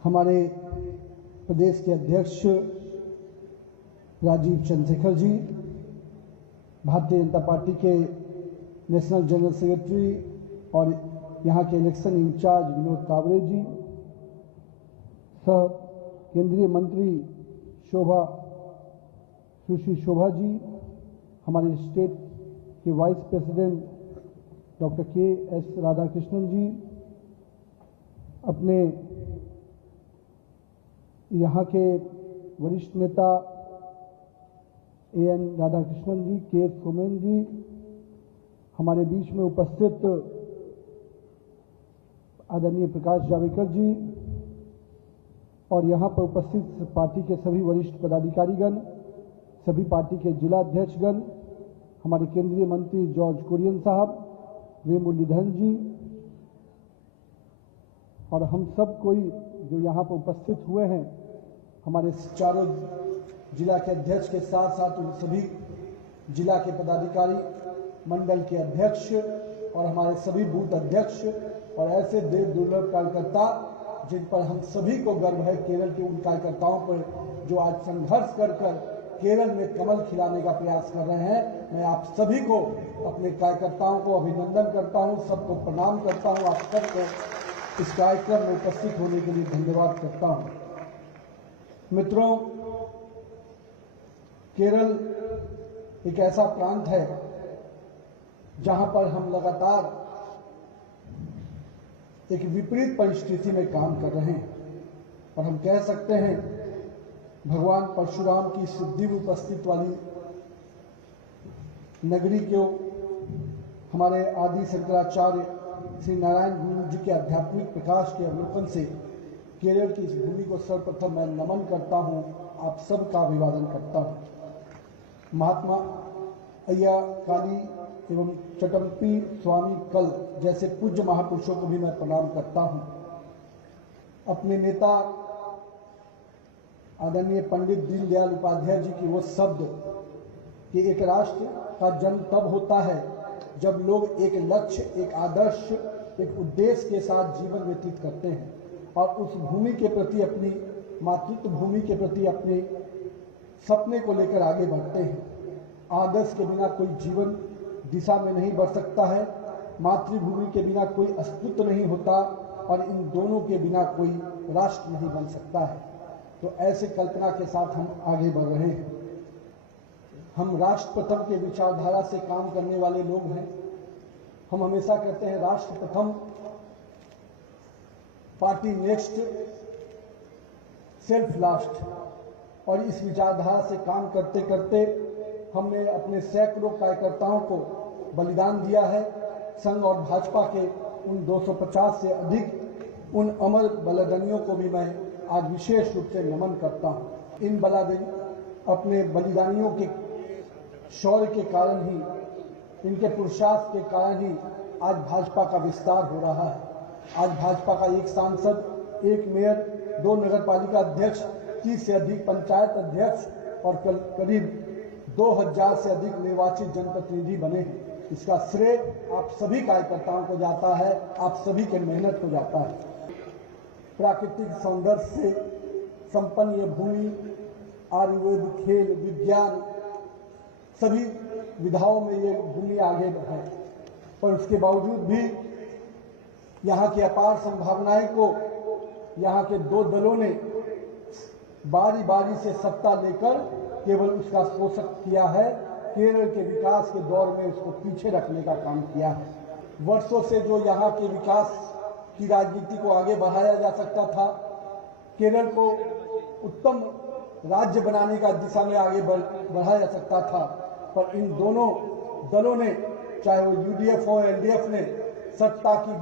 हमारे प्रदेश के अध्यक्ष राजीव चंद्रशेखर जी, भारतीय जनता पार्टी के नेशनल जनरल सेक्रेटरी और यहाँ के इलेक्शन इंचार्ज विनोद कावरे जी, सह केंद्रीय मंत्री सुश्री शोभा जी, हमारे स्टेट के vice president doctor K S. Radhakrishnan ji, अपने यहाँ के वरिष्ठ नेता ए.एन. राधाकृष्णन जी, के. सोमेन जी, हमारे बीच में उपस्थित आदरणीय प्रकाश जावड़ेकर जी और यहाँ पर उपस्थित पार्टी के सभी वरिष्ठ पदाधिकारीगण, सभी पार्टी के जिला अध्यक्षगण, हमारे केंद्रीय मंत्री जॉर्ज कुरियन साहब, वे मुरलीधरन जी और हम सब कोई जो यहाँ पर उपस्थित हुए हैं, हमारे चारों जिला के अध्यक्ष के साथ साथ उन सभी जिला के पदाधिकारी, मंडल के अध्यक्ष और हमारे सभी बूथ अध्यक्ष और ऐसे देव दुर्लभ कार्यकर्ता जिन पर हम सभी को गर्व है, केरल के उन कार्यकर्ताओं पर जो आज संघर्ष कर केरल में कमल खिलाने का प्रयास कर रहे हैं। मैं आप सभी को, अपने कार्यकर्ताओं को अभिनंदन करता हूं, सबको प्रणाम करता हूं, आप सबको इस कार्यक्रम में उपस्थित होने के लिए धन्यवाद करता हूं। मित्रों, केरल एक ऐसा प्रांत है जहां पर हम लगातार एक विपरीत परिस्थिति में काम कर रहे हैं और हम कह सकते हैं भगवान परशुराम की सिद्धि उपस्थित वाली नगरी को हमारे आदि शंकराचार्य श्री नारायण गुरु जी के आध्यात्मिक प्रकाश के अवलोकन से केरल की इस भूमि को सर्वप्रथम मैं नमन करता हूं, आप सबका अभिवादन करता हूं। महात्मा अय्या काली एवं चटम्पी स्वामी कल जैसे पूज्य महापुरुषों को भी मैं प्रणाम करता हूं। अपने नेता आदरणीय पंडित दीनदयाल उपाध्याय जी की वो शब्द कि एक राष्ट्र का जन्म तब होता है जब लोग एक लक्ष्य, एक आदर्श, एक उद्देश्य के साथ जीवन व्यतीत करते हैं और उस भूमि के प्रति, अपनी मातृत्व भूमि के प्रति अपने सपने को लेकर आगे बढ़ते हैं। आदर्श के बिना कोई जीवन दिशा में नहीं बढ़ सकता है, मातृभूमि के बिना कोई अस्तित्व नहीं होता और इन दोनों के बिना कोई राष्ट्र नहीं बन सकता है। तो ऐसे कल्पना के साथ हम आगे बढ़ रहे हैं। हम राष्ट्र प्रथम के विचारधारा से काम करने वाले लोग हैं। हम हमेशा कहते हैं राष्ट्र प्रथम, पार्टी नेक्स्ट, सेल्फ लास्ट, और इस विचारधारा से काम करते करते हमने अपने सैकड़ों कार्यकर्ताओं को बलिदान दिया है। संघ और भाजपा के उन 250 से अधिक उन अमर बलिदानियों को भी मैं आज विशेष रूप से नमन करता हूं। इन अपने बलिदानियों के शौर्य के कारण ही, इनके पुरुषार्थ के कारण ही आज भाजपा का विस्तार हो रहा है। आज भाजपा का एक सांसद, एक मेयर, 2 नगरपालिका अध्यक्ष, 30 से अधिक पंचायत अध्यक्ष और करीब 2000 से अधिक निर्वाचित जनप्रतिनिधि बने हैं। इसका श्रेय आप सभी कार्यकर्ताओं को जाता है, आप सभी के मेहनत को जाता है। प्राकृतिक सौंदर्य से संपन्न यह भूमि आयुर्वेद, खेल, विज्ञान, सभी विधाओं में ये भूमि आगे है, पर उसके बावजूद भी यहाँ की अपार संभावनाएं को यहाँ के 2 दलों ने बारी बारी से सत्ता लेकर केवल उसका शोषण किया है। केरल के विकास के दौर में उसको पीछे रखने का काम किया है। वर्षों से जो यहाँ के विकास की राजनीति को आगे बढ़ाया जा सकता था, केरल को उत्तम राज्य बनाने का दिशा में आगे बढ़ाया जा सकता था, पर इन दोनों दलों ने, चाहे वो यूडीएफ हो एलडीएफ ने, सत्ता की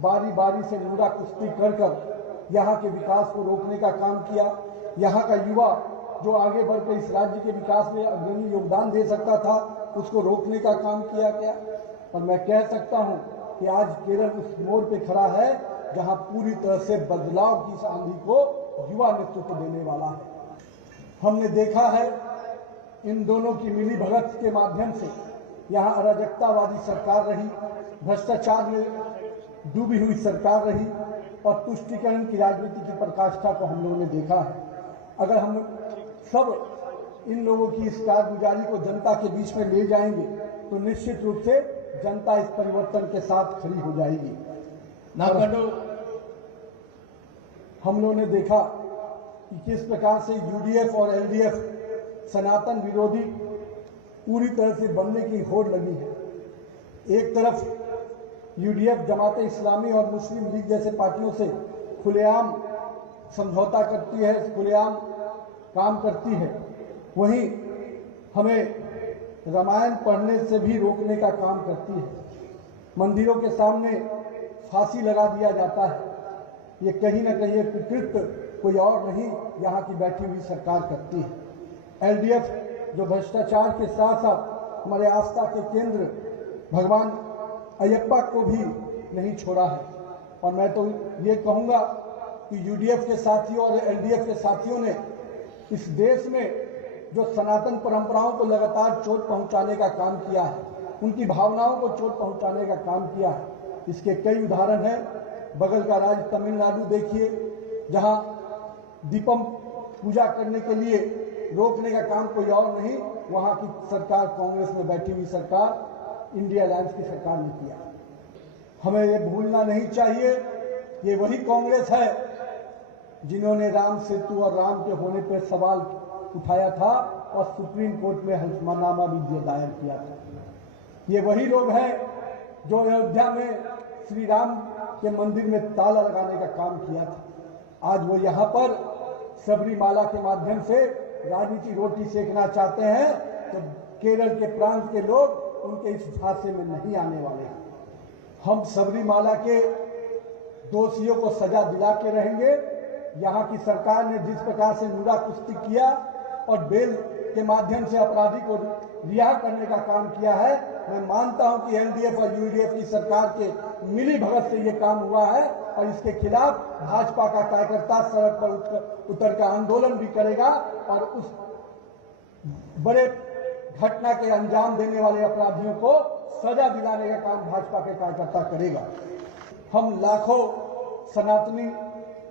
बारी बारी से नूरा कुश्ती कर यहाँ के विकास को रोकने का काम किया। यहाँ का युवा जो आगे बढ़कर इस राज्य के विकास में अग्रणी योगदान दे सकता था, उसको रोकने का काम किया गया। और मैं कह सकता हूं कि आज केरल उस मोड़ पे खड़ा है जहां पूरी तरह से बदलाव की आंधी को युवा नेतृत्व देने वाला है। हमने देखा है इन दोनों की मिली भगत के माध्यम से यहाँ अराजकतावादी सरकार रही, भ्रष्टाचार में डूबी हुई सरकार रही और तुष्टीकरण की राजनीति की पराकाष्ठा को हम लोगों ने देखा है। अगर हम सब इन लोगों की इस कारगुजारी को जनता के बीच में ले जाएंगे तो निश्चित रूप से जनता इस परिवर्तन के साथ खड़ी हो जाएगी। हम लोगों ने देखा कि किस प्रकार से यूडीएफ और एलडीएफ सनातन विरोधी पूरी तरह से बनने की होड़ लगी है। एक तरफ यूडीएफ जमात इस्लामी और मुस्लिम लीग जैसे पार्टियों से खुलेआम समझौता करती है, खुलेआम काम करती है, वहीं हमें रामायण पढ़ने से भी रोकने का काम करती है। मंदिरों के सामने फांसी लगा दिया जाता है। ये कहीं ना कहीं एक कृत्य कोई और नहीं, यहाँ की बैठी हुई सरकार करती है। एलडीएफ जो भ्रष्टाचार के साथ साथ हमारे आस्था के केंद्र भगवान अयप्पा को भी नहीं छोड़ा है। और मैं तो ये कहूँगा कि यूडीएफ के साथियों और एलडीएफ के साथियों ने इस देश में जो सनातन परंपराओं को लगातार चोट पहुंचाने का काम किया है, उनकी भावनाओं को चोट पहुंचाने का काम किया है, इसके कई उदाहरण हैं। बगल का राज्य तमिलनाडु देखिए, जहां दीपम पूजा करने के लिए रोकने का काम कोई और नहीं, वहां की सरकार, कांग्रेस में बैठी हुई सरकार, इंडिया अलायंस की सरकार ने किया। हमें ये भूलना नहीं चाहिए, ये वही कांग्रेस है जिन्होंने राम सेतु और राम के होने पर सवाल उठाया था और सुप्रीम कोर्ट में हलफनामा भी दायर किया था। ये वही लोग हैं जो अयोध्या में श्री राम के मंदिर में ताला लगाने का काम किया था। आज वो यहाँ पर सबरीमाला के माध्यम से राजनीति रोटी सेकना चाहते हैं, तो केरल के प्रांत के लोग उनके इस झांसे में नहीं आने वाले हैं। हम सबरीमाला के दोषियों को सजा दिला के रहेंगे। यहाँ की सरकार ने जिस प्रकार से नूरा कुश्ती किया और बेल के माध्यम से अपराधी को रिहा करने का काम किया है, मैं मानता हूं कि एलडीएफ और यूडीएफ की सरकार के मिली भगत से ये काम हुआ है और इसके खिलाफ भाजपा का कार्यकर्ता सड़क पर उतर कर आंदोलन भी करेगा और उस बड़े घटना के अंजाम देने वाले अपराधियों को सजा दिलाने का काम भाजपा के कार्यकर्ता करेगा। हम लाखों सनातनी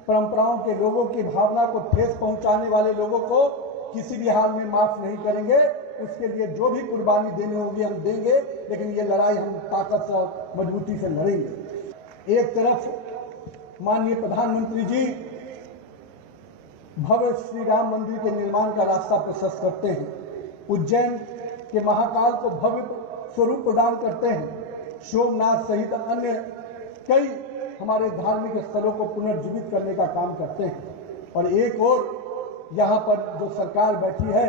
परंपराओं के लोगों की भावना को ठेस पहुंचाने वाले लोगों को किसी भी हाल में माफ नहीं करेंगे। उसके लिए जो भी कुर्बानी देनी होगी हम देंगे, लेकिन ये लड़ाई हम ताकत और मजबूती से लड़ेंगे। एक तरफ माननीय प्रधानमंत्री जी भव्य श्री राम मंदिर के निर्माण का रास्ता प्रशस्त करते हैं, उज्जैन के महाकाल को भव्य स्वरूप प्रदान करते हैं, सोमनाथ सहित अन्य कई हमारे धार्मिक स्थलों को पुनर्जीवित करने का काम करते हैं। और एक और यहाँ पर जो सरकार बैठी है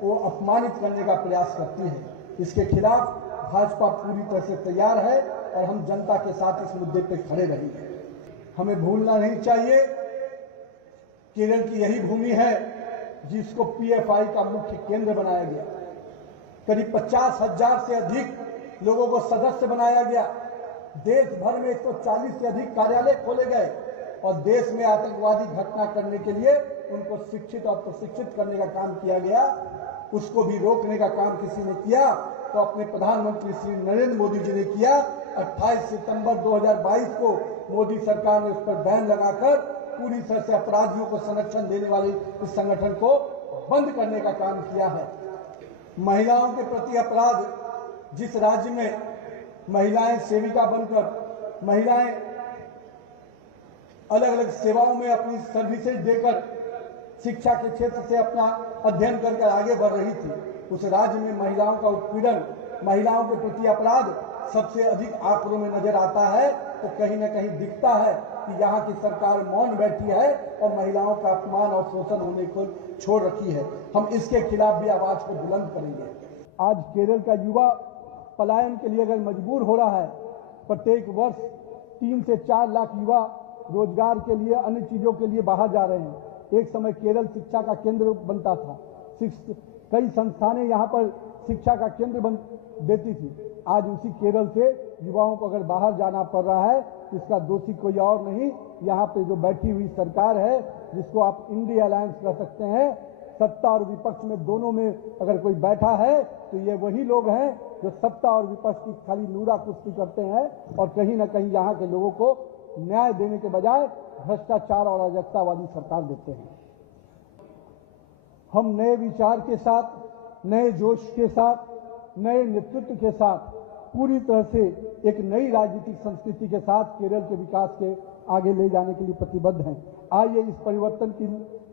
वो अपमानित करने का प्रयास करती है। इसके खिलाफ भाजपा पूरी तरह से तैयार है और हम जनता के साथ इस मुद्दे पे खड़े रहेंगे। हमें भूलना नहीं चाहिए, केरल की यही भूमि है जिसको पीएफआई का मुख्य केंद्र बनाया गया। करीब 50,000 से अधिक लोगों को सदस्य बनाया गया। देश भर में 140 से अधिक कार्यालय खोले गए और देश में आतंकवादी घटना करने के लिए उनको शिक्षित और प्रशिक्षित करने का काम किया गया। उसको भी रोकने का काम किसी ने किया तो अपने प्रधानमंत्री श्री नरेंद्र मोदी जी ने किया। 28 सितंबर 2022 को मोदी सरकार ने उस पर बैन लगाकर पूरी तरह से अपराधियों को संरक्षण देने वाले इस संगठन को बंद करने का काम किया है। महिलाओं के प्रति अपराध, जिस राज्य में महिलाएं सेविका बनकर, महिलाएं अलग अलग सेवाओं में अपनी सर्विसेज देकर शिक्षा के क्षेत्र से अपना अध्ययन करके आगे बढ़ रही थी, उस राज्य में महिलाओं का उत्पीड़न, महिलाओं के प्रति अपराध सबसे अधिक आंकड़ों में नजर आता है। तो कहीं न कहीं दिखता है कि यहाँ की सरकार मौन बैठी है और महिलाओं का अपमान और शोषण होने को छोड़ रखी है। हम इसके खिलाफ भी आवाज को बुलंद करेंगे। आज केरल का युवा पलायन के लिए अगर मजबूर हो रहा है, प्रत्येक वर्ष 3 से 4 लाख युवा रोजगार के लिए, अन्य चीजों के लिए बाहर जा रहे हैं। एक समय केरल शिक्षा का केंद्र बनता था, कई संस्थानें यहाँ पर शिक्षा का केंद्र बन देती थी। आज उसी केरल से युवाओं को अगर बाहर जाना पड़ रहा है, इसका दोषी कोई और नहीं, यहाँ पे जो बैठी हुई सरकार है, जिसको आप इंडिया अलायंस कह सकते हैं, सत्ता और विपक्ष में दोनों में अगर कोई बैठा है तो ये वही लोग हैं जो सत्ता और विपक्ष की खाली नूरा कुश्ती करते हैं और कहीं ना कहीं यहाँ के लोगों को न्याय देने के बजाय भ्रष्टाचार और अराजकता वाली सरकार देते हैं। हम नए विचार के साथ, नए जोश के साथ, नए नेतृत्व के साथ पूरी तरह से एक नई राजनीतिक संस्कृति के साथ केरल के विकास के आगे ले जाने के लिए प्रतिबद्ध हैं। आइए इस परिवर्तन की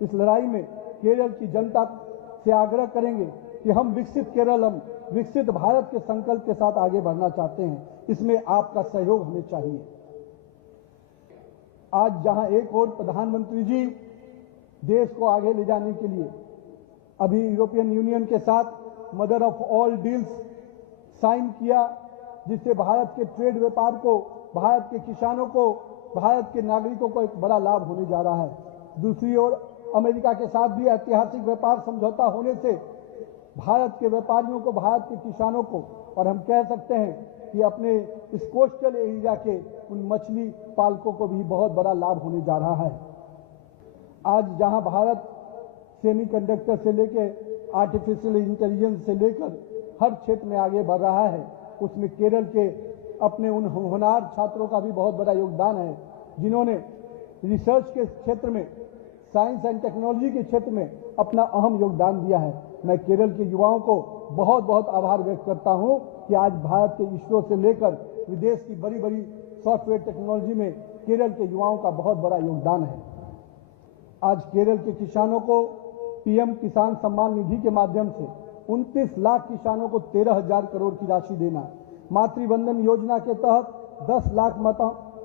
इस लड़ाई में केरल की जनता से आग्रह करेंगे कि हम विकसित केरल, हम विकसित भारत के संकल्प के साथ आगे बढ़ना चाहते हैं। इसमें आपका सहयोग हमें चाहिए। आज जहां एक और प्रधानमंत्री जी देश को आगे ले जाने के लिए अभी यूरोपियन यूनियन के साथ mother of all deals sign किया, जिससे भारत के ट्रेड व्यापार को, भारत के किसानों को, भारत के नागरिकों को एक बड़ा लाभ होने जा रहा है। दूसरी ओर अमेरिका के साथ भी ऐतिहासिक व्यापार समझौता होने से भारत के व्यापारियों को, भारत के किसानों को, और हम कह सकते हैं कि अपने इस कोस्टल एरिया के उन मछली पालकों को भी बहुत बड़ा लाभ होने जा रहा है। आज जहां भारत सेमीकंडक्टर से लेकर आर्टिफिशियल इंटेलिजेंस से लेकर हर क्षेत्र में आगे बढ़ रहा है, उसमें केरल के अपने उन होनहार छात्रों का भी बहुत बड़ा योगदान है, जिन्होंने रिसर्च के क्षेत्र में, साइंस एंड टेक्नोलॉजी के क्षेत्र में अपना अहम योगदान दिया है। मैं केरल के युवाओं को बहुत बहुत आभार व्यक्त करता हूं कि आज भारत के इसरो से लेकर विदेश की बड़ी बड़ी सॉफ्टवेयर टेक्नोलॉजी में केरल के युवाओं का बहुत बड़ा योगदान है। आज केरल के किसानों को पीएम किसान सम्मान निधि के माध्यम से 29 लाख किसानों को 13,000 करोड़ की राशि देना, मातृवंदन योजना के तहत 10 लाख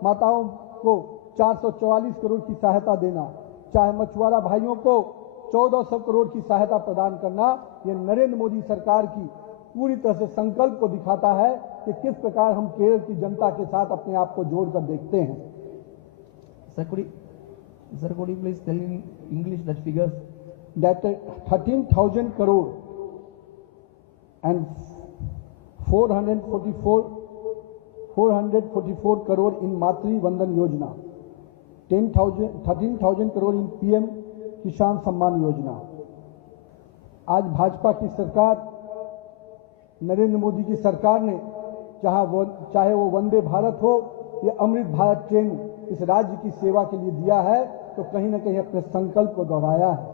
माताओं को 444 करोड़ की सहायता देना, चाहे मछुआरा भाइयों को 1400 करोड़ की सहायता प्रदान करना, ये नरेंद्र मोदी सरकार की पूरी तरह से संकल्प को दिखाता है कि किस प्रकार हम केरल की जनता के साथ अपने आप को जोड़कर देखते हैं। Sir, could you please tell in English that figures? That 13,000 crore and 444 crore in Matri Vandan Yojana, 13,000 crore in PM किसान सम्मान योजना। आज भाजपा की सरकार, नरेंद्र मोदी की सरकार ने चाहे वो वंदे भारत हो या अमृत भारत ट्रेन इस राज्य की सेवा के लिए दिया है, तो कहीं ना कहीं अपने संकल्प को दोहराया है।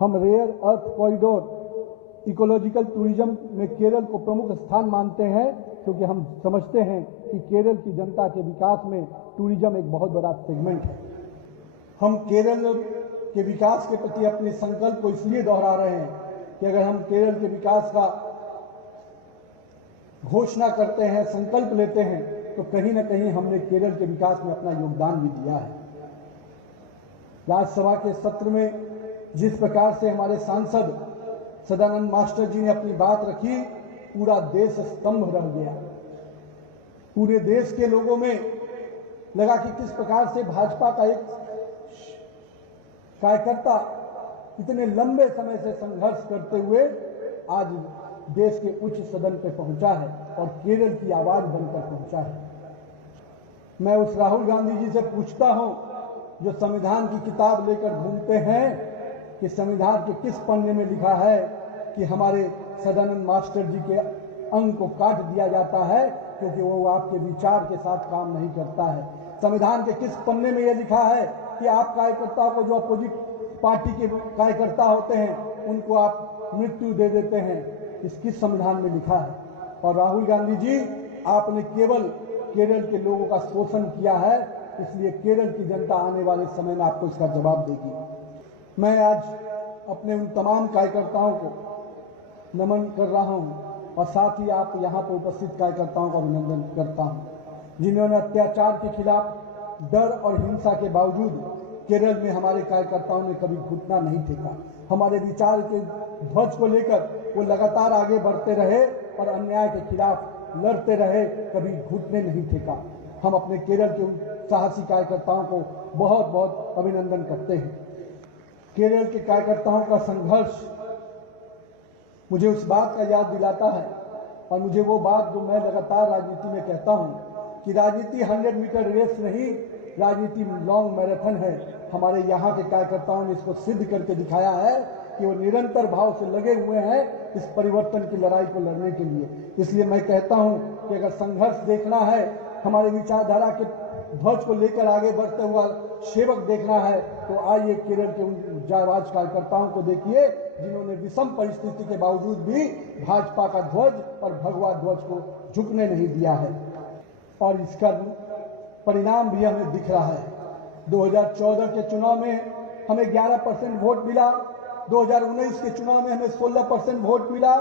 हम rare earth corridor ecological tourism में केरल को प्रमुख स्थान मानते हैं, क्योंकि हम समझते हैं कि केरल की जनता के विकास में टूरिज्म एक बहुत बड़ा सेगमेंट है। हम केरल के विकास के प्रति अपने संकल्प को इसलिए दोहरा रहे हैं कि अगर हम केरल के विकास का घोषणा करते हैं, संकल्प लेते हैं, तो कहीं ना कहीं हमने केरल के विकास में अपना योगदान भी दिया है। राज्यसभा के सत्र में जिस प्रकार से हमारे सांसद सदानंद मास्टर जी ने अपनी बात रखी, पूरा देश स्तंभ रह गया। पूरे देश के लोगों में लगा कि किस प्रकार से भाजपा का एक कार्यकर्ता इतने लंबे समय से संघर्ष करते हुए आज देश के उच्च सदन पे पहुंचा है और केरल की आवाज बनकर पहुंचा है। मैं उस राहुल गांधी जी से पूछता हूं जो संविधान की किताब लेकर घूमते हैं कि संविधान के किस पन्ने में लिखा है कि हमारे सदानंद मास्टर जी के अंग को काट दिया जाता है क्योंकि वो आपके विचार के साथ काम नहीं करता है। संविधान के किस पन्ने में यह लिखा है कि आप कार्यकर्ताओं को, जो अपोजिट पार्टी के कार्यकर्ता होते हैं, उनको आप मृत्यु दे देते हैं? इस किस संविधान में लिखा है? और राहुल गांधी जी, आपने केवल केरल के लोगों का शोषण किया है, इसलिए केरल की जनता आने वाले समय में आपको इसका जवाब देगी। मैं आज अपने उन तमाम कार्यकर्ताओं को नमन कर रहा हूं और साथ ही आप यहां पर उपस्थित कार्यकर्ताओं का अभिनंदन करता हूं, जिन्होंने अत्याचार के खिलाफ डर और हिंसा के बावजूद केरल में हमारे कार्यकर्ताओं ने कभी घुटना नहीं टेका। हमारे विचार के ध्वज को लेकर वो लगातार आगे बढ़ते रहे और अन्याय के खिलाफ लड़ते रहे, कभी घुटने नहीं टेका। हम अपने केरल के उन साहसी कार्यकर्ताओं को बहुत बहुत अभिनंदन करते हैं। केरल के कार्यकर्ताओं का संघर्ष मुझे उस बात का याद दिलाता है, और मुझे वो बात जो मैं लगातार राजनीति में कहता हूं कि राजनीति 100 मीटर रेस नहीं, राजनीति लॉन्ग मैराथन है। हमारे यहाँ के कार्यकर्ताओं ने इसको सिद्ध करके दिखाया है कि वो निरंतर भाव से लगे हुए हैं इस परिवर्तन की लड़ाई को लड़ने के लिए। इसलिए मैं कहता हूं कि अगर संघर्ष देखना है, हमारे विचारधारा के ध्वज को लेकर आगे बढ़ते हुआ सेवक देखना है तो आइए केरल के उन जाबाज कार्यकर्ताओं को देखिए जिन्होंने विषम परिस्थिति के बावजूद भी भाजपा का ध्वज और भगवा ध्वज को झुकने नहीं दिया है और इसका परिणाम भी हमें दिख रहा है। 2014 के चुनाव में हमें 11% वोट मिला, 2019 के चुनाव में हमें 16% वोट मिला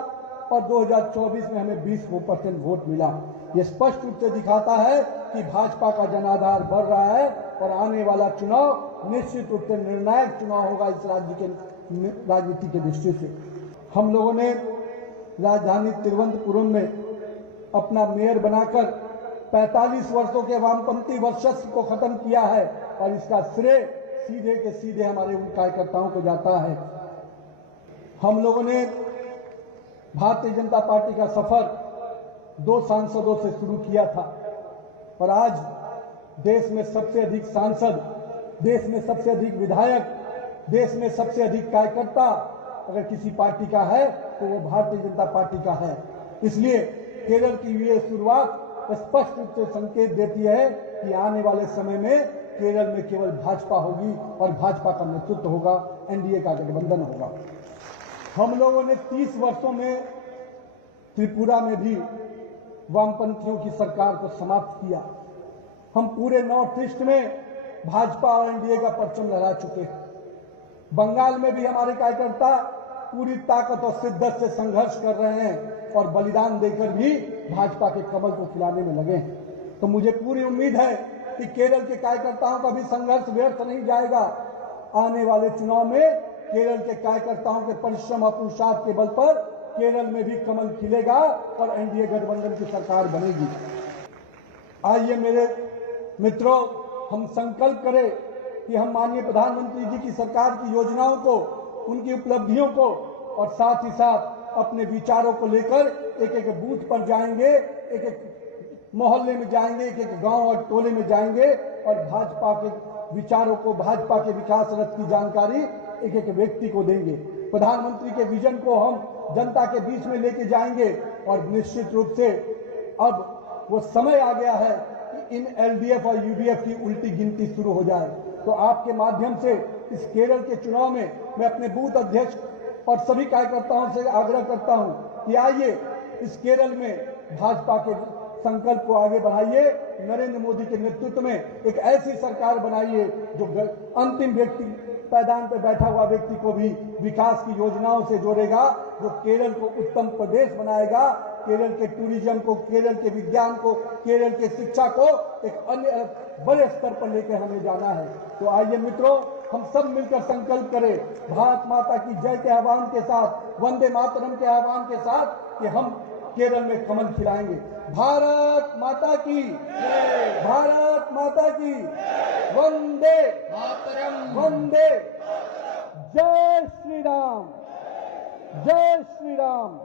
और 2024 में हमें 20% वोट मिला। ये स्पष्ट रूप से दिखाता है कि भाजपा का जनाधार बढ़ रहा है और आने वाला चुनाव निश्चित रूप से निर्णायक चुनाव होगा इस राज्य के राजनीति के दृष्टि से। हम लोगों ने राजधानी तिरुवनंतपुरम में अपना मेयर बनाकर 45 वर्षों के वामपंथी वर्चस्व को खत्म किया है और इसका श्रेय सीधे के सीधे हमारे उन कार्यकर्ताओं को जाता है। हम लोगों ने भारतीय जनता पार्टी का सफर 2 सांसदों से शुरू किया था और आज देश में सबसे अधिक सांसद, देश में सबसे अधिक विधायक, देश में सबसे अधिक कार्यकर्ता अगर किसी पार्टी का है तो वो भारतीय जनता पार्टी का है। इसलिए केरल की ये शुरुआत स्पष्ट रूप से संकेत देती है कि आने वाले समय में केरल में केवल भाजपा होगी और भाजपा का नेतृत्व होगा, एनडीए का गठबंधन होगा। हम लोगों ने 30 वर्षों में त्रिपुरा में भी वामपंथियों की सरकार को समाप्त किया। हम पूरे नॉर्थ ईस्ट में भाजपा और एनडीए का परचम लहरा चुके हैं। बंगाल में भी हमारे कार्यकर्ता पूरी ताकत और शिद्दत से संघर्ष कर रहे हैं और बलिदान देकर भी भाजपा के कमल को खिलाने में लगे हैं। तो मुझे पूरी उम्मीद है कि केरल के कार्यकर्ताओं का भी संघर्ष व्यर्थ नहीं जाएगा। आने वाले चुनाव में केरल के कार्यकर्ताओं के परिश्रम और पुरुषार्थ के बल पर केरल में भी कमल खिलेगा और एनडीए गठबंधन की सरकार बनेगी। आइए मेरे मित्रों, हम संकल्प करें कि हम माननीय प्रधानमंत्री जी की सरकार की योजनाओं को, उनकी उपलब्धियों को और साथ ही साथ अपने विचारों को लेकर एक एक बूथ पर जाएंगे, एक एक मोहल्ले में जाएंगे, एक एक गांव और टोले में जाएंगे और भाजपा के विचारों को, भाजपा के विकास रथ की जानकारी एक एक व्यक्ति को देंगे। प्रधानमंत्री के विजन को हम जनता के बीच में लेके जाएंगे और निश्चित रूप से अब वो समय आ गया है कि इन एलडीएफ और यूडीएफ की उल्टी गिनती शुरू हो जाए। तो आपके माध्यम से इस केरल के चुनाव में मैं अपने बूथ अध्यक्ष और सभी कार्यकर्ताओं से आग्रह करता हूं कि आइए इस केरल में भाजपा के संकल्प को आगे बढ़ाइए, नरेंद्र मोदी के नेतृत्व में एक ऐसी सरकार बनाइए जो अंतिम व्यक्ति पैदान पर बैठा हुआ व्यक्ति को भी विकास की योजनाओं से जोड़ेगा, जो केरल को उत्तम प्रदेश बनाएगा, केरल के टूरिज्म को, केरल के विज्ञान को, केरल के शिक्षा को एक अन्य बड़े स्तर पर लेकर हमें जाना है। तो आइए मित्रों, हम सब मिलकर संकल्प करें भारत माता की जय के आह्वान के साथ, वंदे मातरम के आह्वान के साथ कि हम केरल में कमल खिलाएंगे। भारत माता की जय, भारत माता की वंदे मातरम, वंदे, जय श्री राम, जय श्री राम।